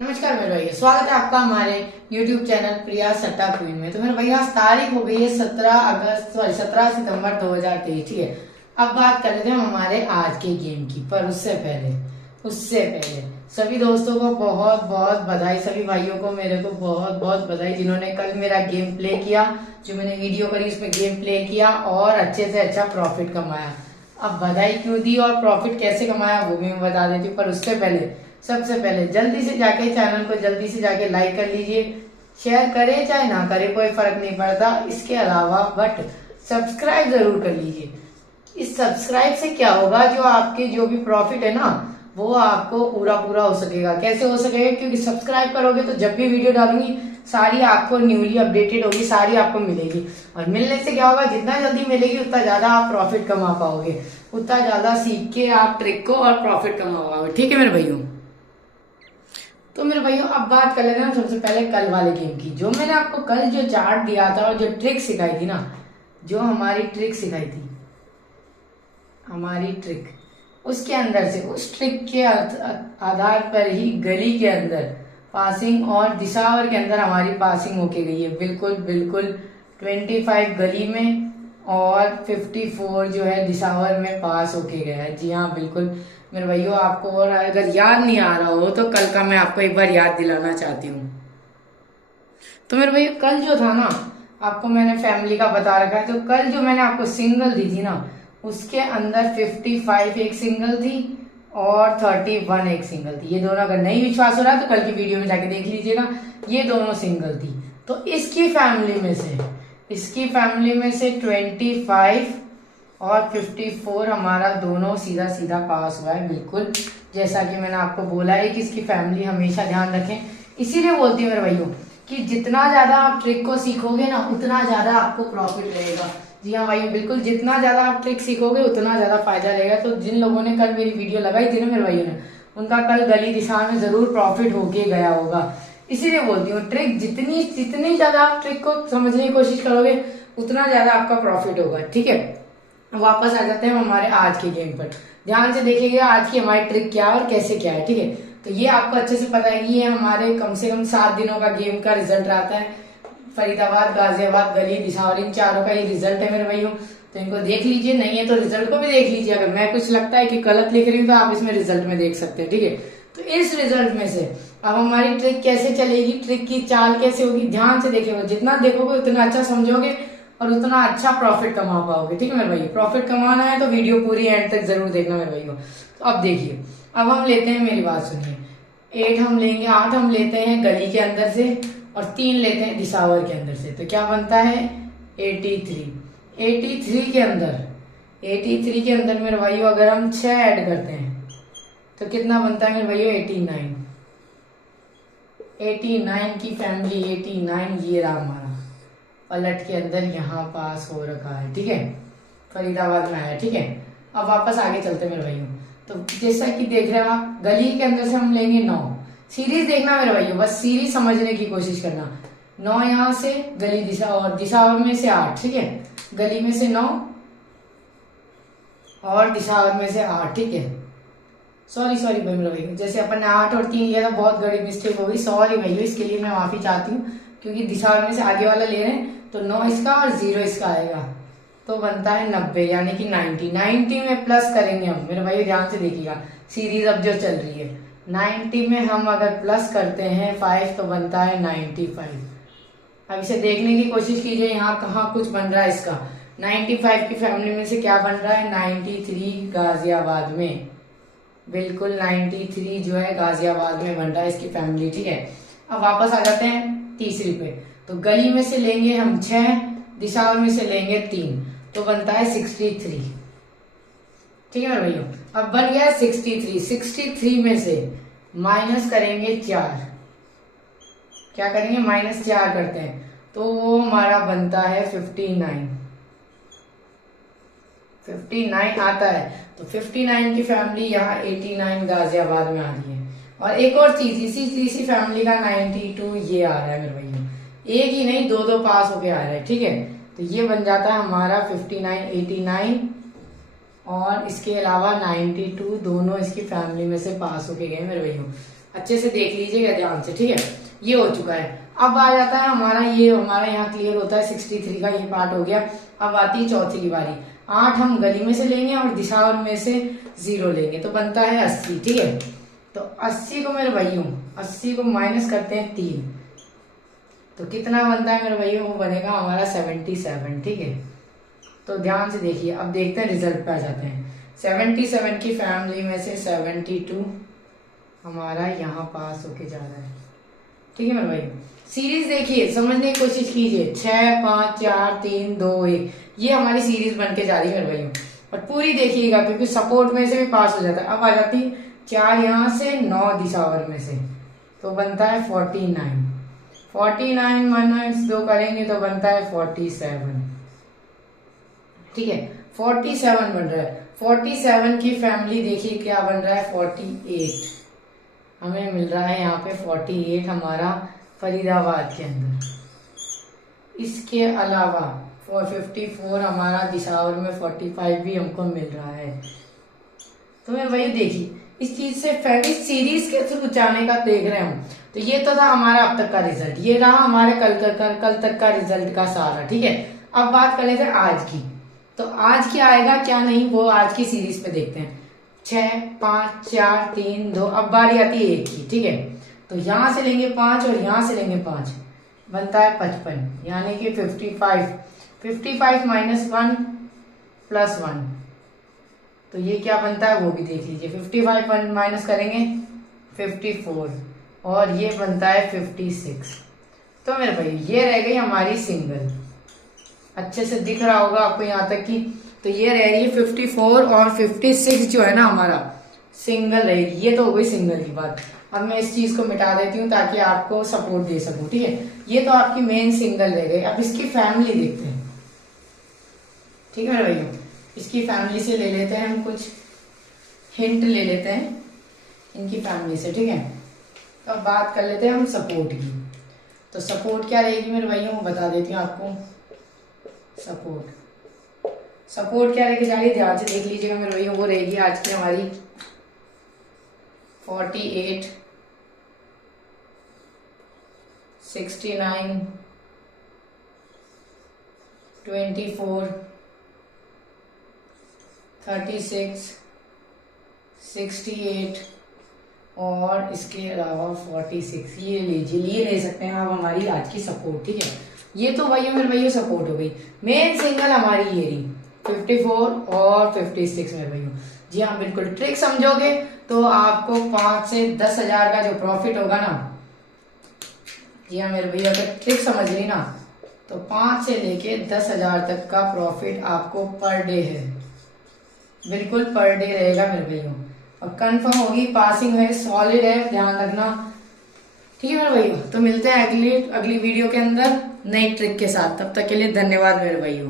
नमस्कार मेरे भैया, स्वागत है आपका हमारे YouTube चैनल प्रिया सट्टा क्वीन में। तो मेरे भैया आज तारीख हो गई है 17 सितंबर 2023। ठीक है, अब बात कर लेते हैं हमारे आज के गेम की। पर उससे पहले सभी दोस्तों को बहुत बहुत बधाई, सभी भाइयों को मेरे को बहुत बहुत बधाई जिन्होंने कल मेरा गेम प्ले किया। जो मैंने वीडियो करी उसमें गेम प्ले किया और अच्छे से अच्छा प्रॉफिट कमाया। अब बधाई क्यों दी और प्रॉफिट कैसे कमाया वो भी मैं बता देती हूँ। पर उससे पहले सबसे पहले जल्दी से जाके चैनल को जल्दी से जाके लाइक कर लीजिए। शेयर करे चाहे ना करे कोई फर्क नहीं पड़ता। इसके अलावा बट सब्सक्राइब जरूर कर लीजिए। इस सब्सक्राइब से क्या होगा, जो आपके जो भी प्रॉफिट है ना वो आपको पूरा पूरा हो सकेगा। कैसे हो सकेगा? क्योंकि सब्सक्राइब करोगे तो जब भी वीडियो डालूंगी सारी आपको न्यूली अपडेटेड होगी, सारी आपको मिलेगी। और मिलने से क्या होगा, जितना जल्दी मिलेगी उतना ज्यादा आप प्रॉफिट कमा पाओगे, उतना ज्यादा सीख के आप ट्रिक को और प्रॉफिट कमा पाओगे। ठीक है मेरे भाइयों, तो मेरे भाइयों अब बात कर लेते हैं सबसे पहले कल वाले गेम की। जो मैंने आपको कल जो चार्ट दिया था और जो ट्रिक सिखाई थी ना, जो हमारी ट्रिक सिखाई थी, हमारी ट्रिक, उसके अंदर से उस ट्रिक के आधार पर ही गली के अंदर पासिंग और दिशावर के अंदर हमारी पासिंग होके गई है। बिल्कुल बिल्कुल 25 गली में और 54 जो है दिशावर में पास होके गया है। जी हाँ बिल्कुल मेरे भाइयों, आपको और अगर याद नहीं आ रहा हो तो कल का मैं आपको एक बार याद दिलाना चाहती हूँ। तो मेरे भैया कल जो था ना, आपको मैंने फैमिली का बता रखा है। तो कल जो मैंने आपको सिंगल दी थी ना, उसके अंदर 55 एक सिंगल थी और 31 एक सिंगल थी। ये दोनों अगर नहीं विश्वास हो रहा है तो कल की वीडियो में जाके देख लीजिएगा। ये दोनों सिंगल थी। तो इसकी फैमिली में से 25 और 54 हमारा दोनों सीधा सीधा पास हुआ है। बिल्कुल जैसा कि मैंने आपको बोला है कि इसकी फैमिली हमेशा ध्यान रखें। इसीलिए बोलती हूँ मेरे भाइयों कि जितना ज्यादा आप ट्रिक को सीखोगे ना उतना ज्यादा आपको प्रॉफिट रहेगा। जी हाँ भाइयों बिल्कुल, जितना ज्यादा आप ट्रिक सीखोगे उतना ज्यादा फायदा रहेगा। तो जिन लोगों ने कल मेरी वीडियो लगाई थी ना मेरे भाइयों ने, उनका कल गली दिशा में जरूर प्रॉफिट होके गया होगा। इसीलिए बोलती हूँ ट्रिक जितनी ज्यादा आप ट्रिक को समझने की कोशिश करोगे उतना ज्यादा आपका प्रॉफिट होगा। ठीक है, वापस आ जाते हैं हमारे आज के गेम पर। ध्यान से देखिएगा आज की हमारी ट्रिक क्या है और कैसे क्या है। ठीक है, तो ये आपको अच्छे से पता है कि ये हमारे कम से कम 7 दिनों का गेम का रिजल्ट आता है। फरीदाबाद, गाजियाबाद, गली, दिशावर, इन चारों का ये रिजल्ट है मेरे भाइयों। तो इनको देख लीजिए, नहीं है तो रिजल्ट को भी देख लीजिए। अगर मैं कुछ लगता है कि गलत लिख रही हूँ तो आप इसमें रिजल्ट में देख सकते हैं। ठीक है, तो इस रिजल्ट में से अब हमारी ट्रिक कैसे चलेगी, ट्रिक की चाल कैसे होगी, ध्यान से देखिएगा। जितना देखोगे उतना अच्छा समझोगे और उतना अच्छा प्रॉफिट कमा पाओगे। ठीक है मेरे भाई, प्रॉफिट कमाना है तो वीडियो पूरी एंड तक जरूर देखना मेरे भाई को। तो अब देखिए, अब हम लेते हैं, मेरी बात सुनिए, 8 हम लेंगे, 8 हम लेते हैं गली के अंदर से और 3 लेते हैं दिशावर के अंदर से। तो क्या बनता है 83 के अंदर मेरे भाइयों अगर हम 6 ऐड करते हैं तो कितना बनता है मेरे भाइयों 89 की फैमिली। 89 ये रहा हमारा पलट के अंदर यहाँ पास हो रखा है। ठीक है, फरीदाबाद में आया। ठीक है, अब वापस आगे चलते मेरे भाइयों। तो जैसा कि देख रहे हो आप, गली के अंदर से हम लेंगे 9। सीरीज देखना मेरे भाइयों, बस सीरीज समझने की कोशिश करना। 9 यहाँ से गली दिशा और दिशावर में से 8। ठीक है, गली में से 9 और दिशावर में से 8। ठीक है, सॉरी भाई मेरे भाई, जैसे अपन ने 8 और 3 लिया था, बहुत बड़ी मिस्टेक हो गई। सॉरी भैया, इसके लिए मैं माफी चाहती हूँ। क्योंकि दिशावर में से आगे वाला ले रहे हैं तो 9 इसका और 0 इसका आएगा तो बनता है 90, यानी कि 90 में प्लस करेंगे हम। मेरे भाई ध्यान से देखिएगा, सीरीज अब जो चल रही है 90 में हम अगर प्लस करते हैं 5 तो बनता है 95। अब इसे देखने की कोशिश कीजिए, यहाँ कहाँ कुछ बन रहा है इसका। 95 की फैमिली में से क्या बन रहा है 93 गाजियाबाद में। बिल्कुल 93 जो है गाजियाबाद में बन रहा है इसकी फैमिली। ठीक है, अब वापस आ जाते हैं तीसरी पे। तो गली में से लेंगे हम 6, दिशावर में से लेंगे 3 तो बनता है 63। ठीक है मेरे भैया, अब बन गया 63 में से माइनस करेंगे 4। क्या करेंगे, -4 करते हैं तो वो हमारा बनता है 59 आता है। तो 59 की फैमिली यहाँ 89 गाजियाबाद में आ रही है। और एक और चीज, इसी फैमिली का 92 ये आ रहा है मेरे भैया। एक ही नहीं, दो पास होके आ रहा है। ठीक है, तो ये बन जाता है हमारा 59, 89 और इसके अलावा 92 दोनों इसकी फैमिली में से पास होके गए मेरे भैया। अच्छे से देख लीजिएगा ध्यान से, ठीक है। ये हो चुका है। अब आ जाता है हमारा यहाँ क्लियर होता है 63 का ये पार्ट हो गया। अब आती है चौथी की बारी। 8 हम गली में से लेंगे और दिशावर में से 0 लेंगे तो बनता है 80, ठीक है। तो 80 को मेरे भाइयों 80 को माइनस करते हैं 3 तो कितना बनता है मेरे भाइयों, वो बनेगा हमारा 77, ठीक है। तो ध्यान से देखिए, अब देखते हैं रिजल्ट पे आ जाते हैं। 77 की फैमिली में से 72 हमारा यहाँ पास होके जा रहा है, ठीक है मेरे भाई। सीरीज देखिए, समझने की कोशिश कीजिए। 6 5 4 3 2 1 ये हमारी सीरीज बन के जा रही है मेरे भाइयों। और पूरी देखिएगा क्योंकि सपोर्ट में से भी पास हो जाता है। अब आ जाती 4 यहाँ से 9 दिशावर में से तो बनता है 49। 49 माइनस 2 करेंगे तो बनता है 47, ठीक है। 47 बन रहा है। 47 की फैमिली देखिए क्या बन रहा है, 48 हमें मिल रहा है यहाँ पे 48 हमारा फरीदाबाद के अंदर। इसके अलावा 454 हमारा दिशावर में 45 भी हमको मिल रहा है। तो मैं वही देखिए इस चीज से इस सीरीज के थ्रू जाने का देख रहे हम। तो ये तो था हमारा अब तक का रिजल्ट, ये रहा हमारे कल तक का रिजल्ट का सारा, ठीक है। अब बात कर लेते हैं आज की। तो आज क्या आएगा क्या नहीं वो आज की सीरीज पे देखते हैं। 6 5 4 3 2 अब बारी आती है 1 की, ठीक है। तो यहां से लेंगे 5 और यहां से लेंगे 5 बनता है 55 यानी कि 55 माइनस 1 प्लस 1 तो ये क्या बनता है वो भी देख लीजिए। 55 माइनस करेंगे 54 और ये बनता है 56। तो मेरे भाई ये रह गई हमारी सिंगल। अच्छे से दिख रहा होगा आपको यहाँ तक की। तो ये रह रही है 54 और 56 जो है ना हमारा सिंगल रहेगी। ये तो हो गई सिंगल की बात। अब मैं इस चीज को मिटा देती हूँ ताकि आपको सपोर्ट दे सकूं, ठीक है। ये तो आपकी मेन सिंगल रह गई। अब इसकी फैमिली देखते हैं, ठीक है मेरे भैया। इसकी फैमिली से ले लेते हैं हम कुछ हिंट ले लेते हैं इनकी फैमिली से, ठीक है। तो अब बात कर लेते हैं हम सपोर्ट की। तो सपोर्ट क्या रहेगी मेरे भैया वो बता देती हूँ आपको। सपोर्ट क्या लेके जा रही है ध्यान से देख लीजिएगा मेरे भैया। वो रहेगी आज की हमारी 48 69 24 36 68 और इसके अलावा 46 ये लीजिए। ये ले सकते हैं आप हमारी आज की सपोर्ट, ठीक है। ये तो भैया मेरे भैया सपोर्ट हो गई। मेन सिंगल हमारी ये रही 54 और 56 मेरे भैया। जी हाँ बिल्कुल, ट्रिक समझोगे तो आपको 5 से 10,000 का जो प्रॉफिट होगा ना, जी हाँ मेरे भैया अगर ट्रिक समझ ली ना तो 5 से लेके 10,000 तक का प्रॉफिट आपको पर डे है। बिल्कुल पर डे रहेगा मेरे भैया। और कंफर्म होगी, पासिंग है, सॉलिड है, ध्यान रखना, ठीक है मेरे भैया। तो मिलते हैं अगली वीडियो के अंदर नई ट्रिक के साथ। तब तक के लिए धन्यवाद मेरे भैया।